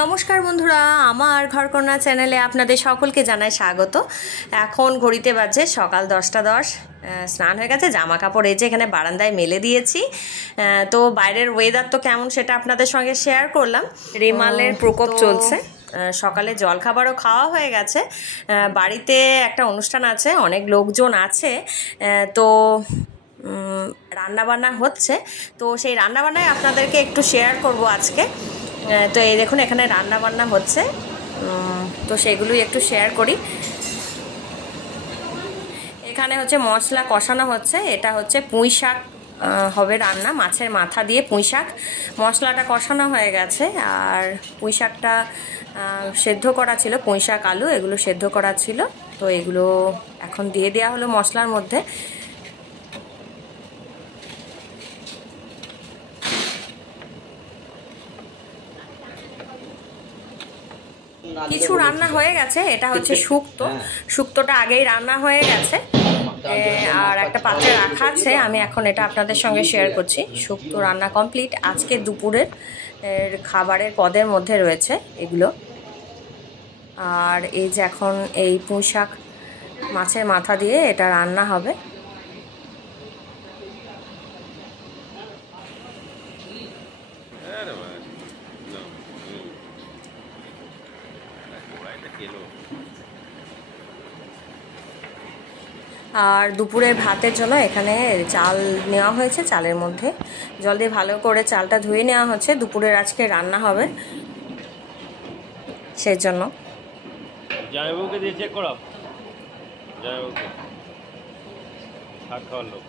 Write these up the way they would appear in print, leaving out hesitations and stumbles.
নমস্কার বন্ধুরা, আমার ঘরকন্যা চ্যানেলে আপনাদের সকলকে জানাই স্বাগত। এখন ঘড়িতে বাজে সকাল 10টা 10। স্নান হয়ে গেছে, জামা কাপড় এই যে এখানে বারান্দায় মেলে দিয়েছি। তো বাইরের ওয়েদার তো কেমন সেটা আপনাদের সঙ্গে শেয়ার করলাম। রেমালের প্রকোপ চলছে। সকালে জলখাবারও খাওয়া হয়ে গেছে। বাড়িতে একটা অনুষ্ঠান আছে, অনেক লোকজন আছে, তো রান্নাবান্না হচ্ছে। তো সেই রান্নাবান্নায় আপনাদেরকে একটু শেয়ার করব আজকে। তো এই দেখুন এখানে রান্না বান্না হচ্ছে, তো সেগুলোই একটু শেয়ার করি। এখানে হচ্ছে মশলা কষানো হচ্ছে, এটা হচ্ছে পুঁই শাক হবে রান্না, মাছের মাথা দিয়ে পুঁই শাক। মশলাটা কষানো হয়ে গেছে, আর পুঁই শাকটা সেদ্ধ করা ছিল, পুঁই শাক আলু এগুলো সেদ্ধ করা ছিল। তো এগুলো এখন দিয়ে দেওয়া হলো মশলার মধ্যে। কিছু রান্না হয়ে গেছে, এটা হচ্ছে শুক্তো। শুক্তোটা আগেই রান্না হয়ে গেছে, আর একটা পাত্রে রাখা আছে, আমি এখন এটা আপনাদের সঙ্গে শেয়ার করছি। শুক্তো রান্না কমপ্লিট। আজকে দুপুরের খাবারের পদের মধ্যে রয়েছে এগুলো। আর এই যে এখন এই পুঁই শাক মাছের মাথা দিয়ে এটা রান্না হবে। আর দুপুরের ভাতের জন্য এখানে চাল নেওয়া হয়েছে, চালের মধ্যে জল দিয়ে ভালো করে চালটা ধুয়ে নেওয়া হচ্ছে। দুপুরের আজকে রান্না হবে সেই জন্য। জয়বাবুকে দিয়ে চেক করাও, জয়বাবুকে শাক খাওয়ার লোক।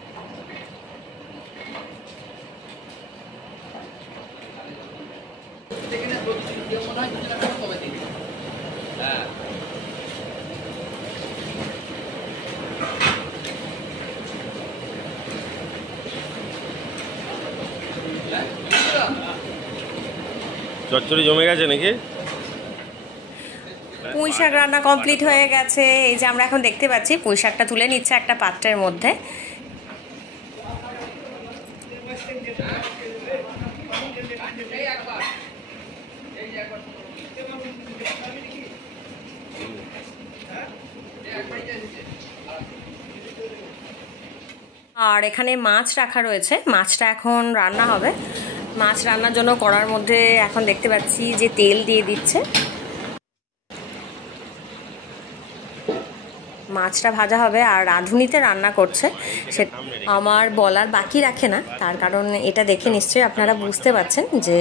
চচ্চড়ি জমে গেছে নাকি? পুঁই শাক রান্না কমপ্লিট হয়ে গেছে। এই যে আমরা এখন দেখতে পাচ্ছি পুঁই শাকটা তুলে নিচ্ছে একটা পাত্রের মধ্যে। আর এখানে মাছ রাখা রয়েছে, মাছটা এখন রান্না হবে। মাছ রান্নার জন্য কড়ার মধ্যে এখন দেখতে পাচ্ছি যে তেল দিয়ে দিচ্ছে। মাছটা ভাজা হবে আর রাঁধুনিতে রান্না করছে। সে আমার বলার বাকি রাখে না, তার কারণ এটা দেখে নিশ্চয়ই আপনারা বুঝতে পারছেন যে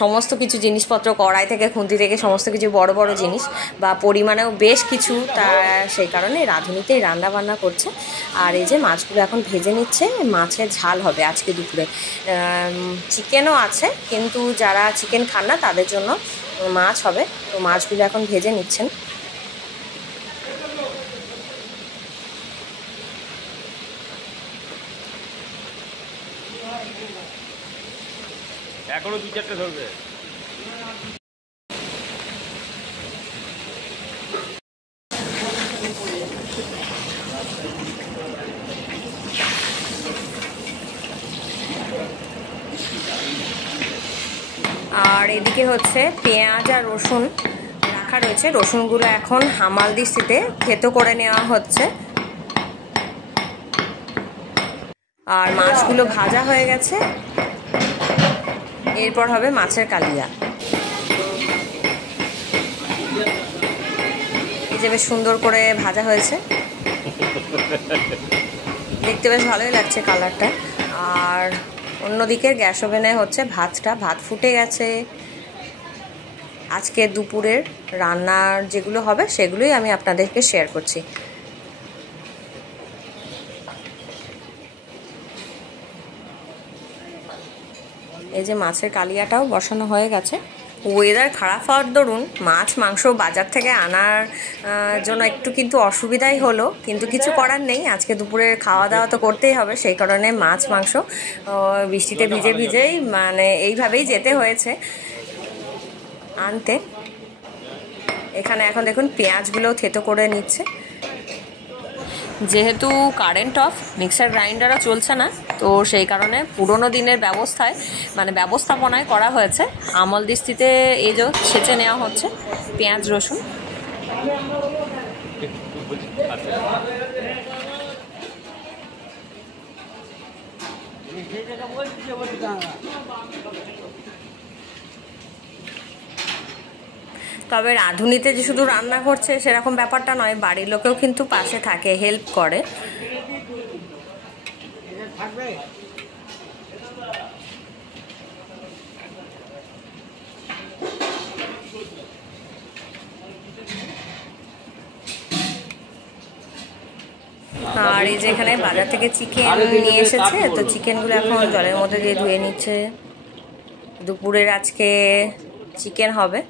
সমস্ত কিছু জিনিসপত্র, কড়াই থেকে খুন্তি থেকে সমস্ত কিছু বড় বড় জিনিস বা পরিমাণেও বেশ কিছু, তা সেই কারণে রাঁধুনিতেই রান্না বান্না করছে। আর এই যে মাছগুলো এখন ভেজে নিচ্ছে। মাছের ঝাল হবে আজকে দুপুরে। চিকেনও আছে, কিন্তু যারা চিকেন খান না তাদের জন্য মাছ হবে। তো মাছগুলো এখন ভেজে নিচ্ছেন। এখনো 2-4টে ধরবে। আর এদিকে হচ্ছে পেঁয়াজ আর রসুন রাখা রয়েছে। রসুনগুলো এখন হামাল দিস্তিতে থেতো করে নেওয়া হচ্ছে। আর মাছগুলো ভাজা হয়ে গেছে, এরপর হবে মাছের কালিয়া। এই যে বেশ সুন্দর করে ভাজা হয়েছে, দেখতে বেশ ভালোই লাগছে কালারটা। আর অন্যদিকে গ্যাস ওভেনে হচ্ছে ভাত ফুটে গেছে। আজকে দুপুরের রান্নার যেগুলো হবে সেগুলোই আমি আপনাদেরকে শেয়ার করছি। এই যে মাছের কালিয়াটাও বসানো হয়ে গেছে। ওয়েদার খারাপ হওয়ার দরুন মাছ মাংস বাজার থেকে আনার জন্য একটু কিন্তু অসুবিধাই হলো, কিন্তু কিছু করার নেই। আজকে দুপুরের খাওয়া দাওয়া তো করতেই হবে, সেই কারণে মাছ মাংস বৃষ্টিতে ভিজেই মানে এইভাবেই যেতে হয়েছে আনতে। এখানে এখন দেখুন পেঁয়াজগুলোও থেতো করে নিচ্ছে। যেহেতু কারেন্ট অফ, মিক্সার গ্রাইন্ডারও চলছে না, তো সেই কারণে পুরোনো দিনের ব্যবস্থাপনায় করা হয়েছে। আমল দিস্তিতে এই যে ছেঁচে নেওয়া হচ্ছে পেঁয়াজ রসুন। তবে রাঁধুনিতে যে শুধু রান্না করছে সেরকম ব্যাপারটা নয়, বাড়ির লোকেও কিন্তু পাশে থাকে, হেল্প করে। আর এই যে এখানে বাজার থেকে চিকেন নিয়ে এসেছে, তো চিকেনগুলো এখন জলের মধ্যে দিয়ে ধুয়ে নিচ্ছে। দুপুরের আজকে চিকেন হবে।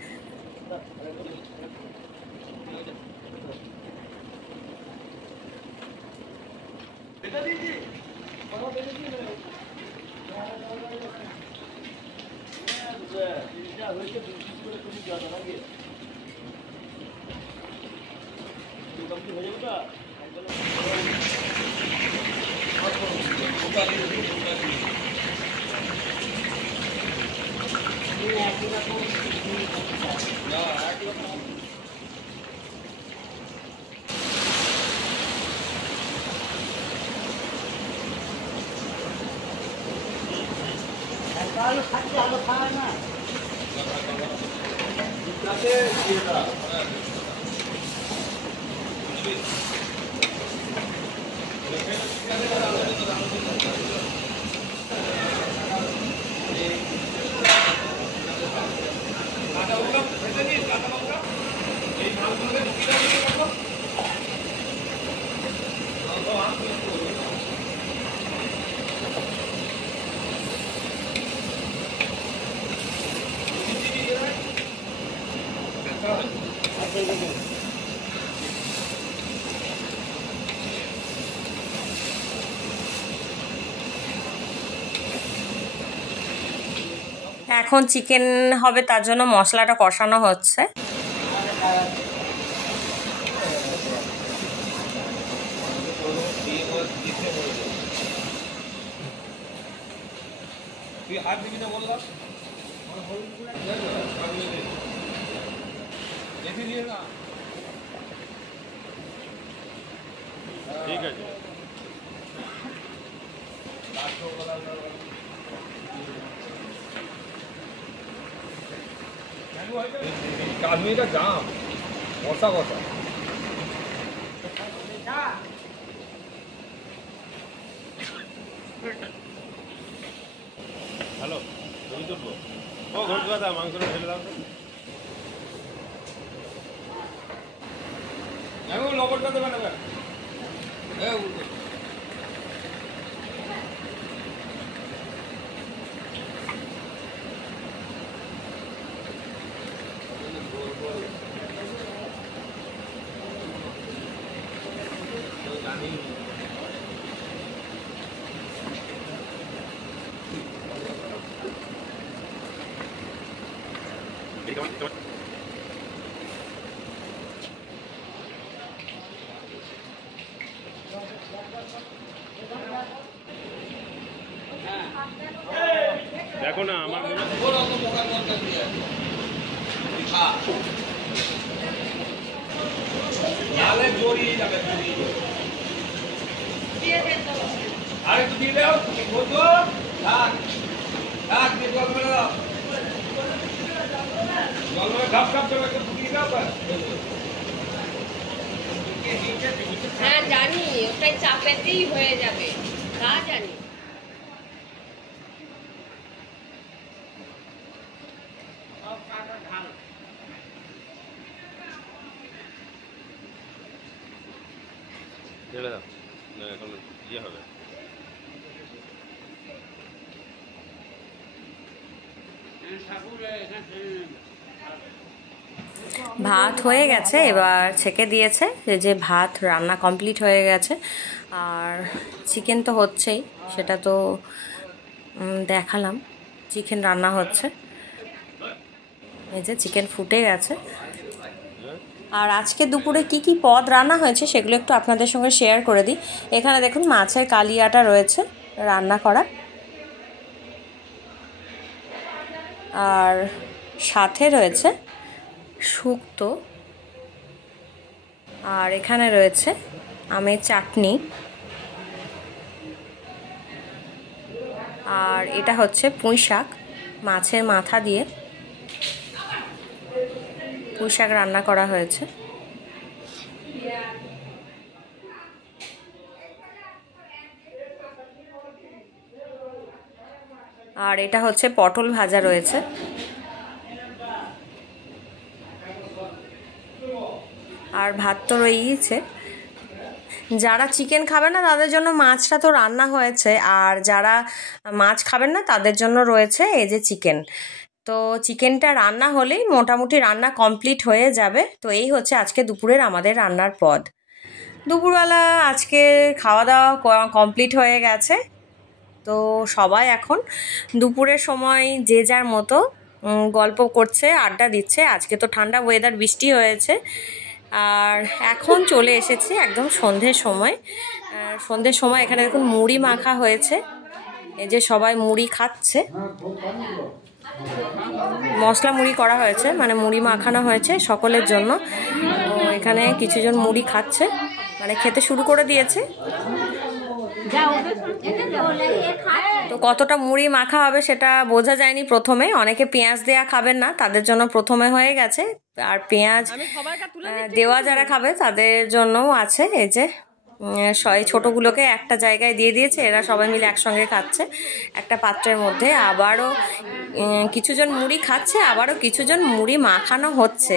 এখন চিকেন হবে, তার জন্য মশলাটা কষানো হচ্ছে। ঠিক আছে। কাশ্মীরটা জাম কষা কষা। হ্যালো, ছবি তুলবো? ও ঘন্টু দাদা, মাংসটা ঢেলে দাও তো। এখন লবণটা দেবেন এবার। দেখো না, আমার মনে হয় জড়িয়ে যাবে। আর একটু দিয়ে দাও বন্ধু। থাক থাক, দিয়ে জল মেরে দাও। জল মেরে ঘাপ ঘাপ করে একটু ফুটিয়ে দাও। হ্যাঁ জানি, ওটাই চাপেতেই হয়ে যাবে, তা জানি। ঢেলে দাও, না এখন ইয়ে হবে। ভাত হয়ে গেছে, এবার ছেঁকে দিয়েছে। যে ভাত রান্না কমপ্লিট হয়ে গেছে, আর চিকেন তো হচ্ছেই, সেটা তো দেখালাম। চিকেন রান্না হচ্ছে, এই যে চিকেন ফুটে গেছে। আর আজকে দুপুরে কি কি পদ রান্না হয়েছে সেগুলো একটু আপনাদের সঙ্গে শেয়ার করে দিই। এখানে দেখুন মাছের কালিয়াটা রয়েছে রান্না করা, আর সাথে রয়েছে শুক্তো, আর এখানে রয়েছে আমের চাটনি, আর এটা হচ্ছে পুঁই শাক, মাছের মাথা দিয়ে পুঁই শাক রান্না করা হয়েছে। আর এটা হচ্ছে পটল ভাজা রয়েছে। আর ভাত তো রয়েইছে। যারা চিকেন খাবে না তাদের জন্য মাছটা তো রান্না হয়েছে, আর যারা মাছ খাবেন না তাদের জন্য রয়েছে এই যে চিকেন। তো চিকেনটা রান্না হলেই মোটামুটি রান্না কমপ্লিট হয়ে যাবে। তো এই হচ্ছে আজকে দুপুরের আমাদের রান্নার পদ। দুপুরবেলা আজকে খাওয়া দাওয়া কমপ্লিট হয়ে গেছে। তো সবাই এখন দুপুরের সময় যে যার মতো গল্প করছে, আড্ডা দিচ্ছে। আজকে তো ঠান্ডা ওয়েদার, বৃষ্টি হয়েছে। আর এখন চলে এসেছি একদম সন্ধ্যের সময়। সন্ধ্যের সময় এখানে দেখুন মুড়ি মাখা হয়েছে, এই যে সবাই মুড়ি খাচ্ছে। মশলা মুড়ি করা হয়েছে, মানে মুড়ি মাখানো হয়েছে সকলের জন্য। তো এখানে কিছুজন মুড়ি খাচ্ছে, মানে খেতে শুরু করে দিয়েছে। তো কতটা মুড়ি মাখা হবে সেটা বোঝা যায়নি প্রথমে। অনেকে পেঁয়াজ দেয়া খাবেন না, তাদের জন্য প্রথমে হয়ে গেছে। আর পেঁয়াজ দেওয়া যারা খাবে তাদের জন্যও আছে। এই যে ছোটোগুলোকে একটা জায়গায় দিয়ে দিয়েছে, এরা সবাই মিলে একসঙ্গে খাচ্ছে একটা পাত্রের মধ্যে। আবারও কিছুজন মুড়ি খাচ্ছে, আবারও কিছুজন মুড়ি মাখানো হচ্ছে।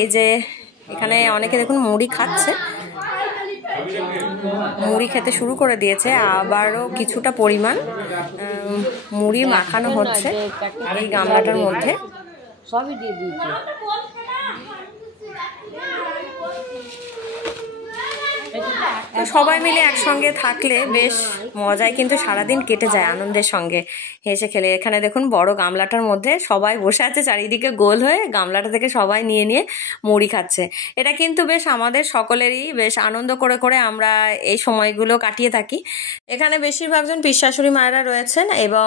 এই যে এখানে অনেকে দেখুন মুড়ি খাচ্ছে, মুড়ি খেতে শুরু করে দিয়েছে। আবারও কিছুটা পরিমাণ মুড়ি মাখানো হচ্ছে এই গামলাটার মধ্যে। সবই দিয়ে দিয়েছে। তো সবাই মিলে একসঙ্গে থাকলে বেশ মজায় কিন্তু সারাদিন কেটে যায় আনন্দের সঙ্গে, হেসে খেলে। এখানে দেখুন বড় গামলাটার মধ্যে সবাই বসে আছে চারিদিকে গোল হয়ে, গামলাটা থেকে সবাই নিয়ে নিয়ে মুড়ি খাচ্ছে। এটা কিন্তু বেশ আমাদের সকলেরই বেশ আনন্দ করে করে আমরা এই সময়গুলো কাটিয়ে থাকি। এখানে বেশিরভাগজন পিসশাশুড়ি মায়েরা রয়েছেন এবং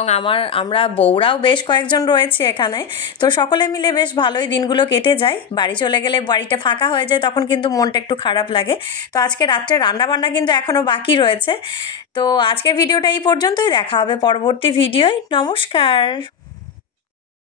আমরা বউরাও বেশ কয়েকজন রয়েছে এখানে। তো সকলে মিলে বেশ ভালোই দিনগুলো কেটে যায়। বাড়ি চলে গেলে বাড়িটা ফাঁকা হয়ে যায়, তখন কিন্তু মনটা একটু খারাপ লাগে। তো আজকে রাত্রে রান্নাবান্না কিন্তু এখনও বাকি রয়েছে। তো আজকের ভিডিওটা এই পর্যন্তই, দেখা হবে পরবর্তী ভিডিওয়। নমস্কার।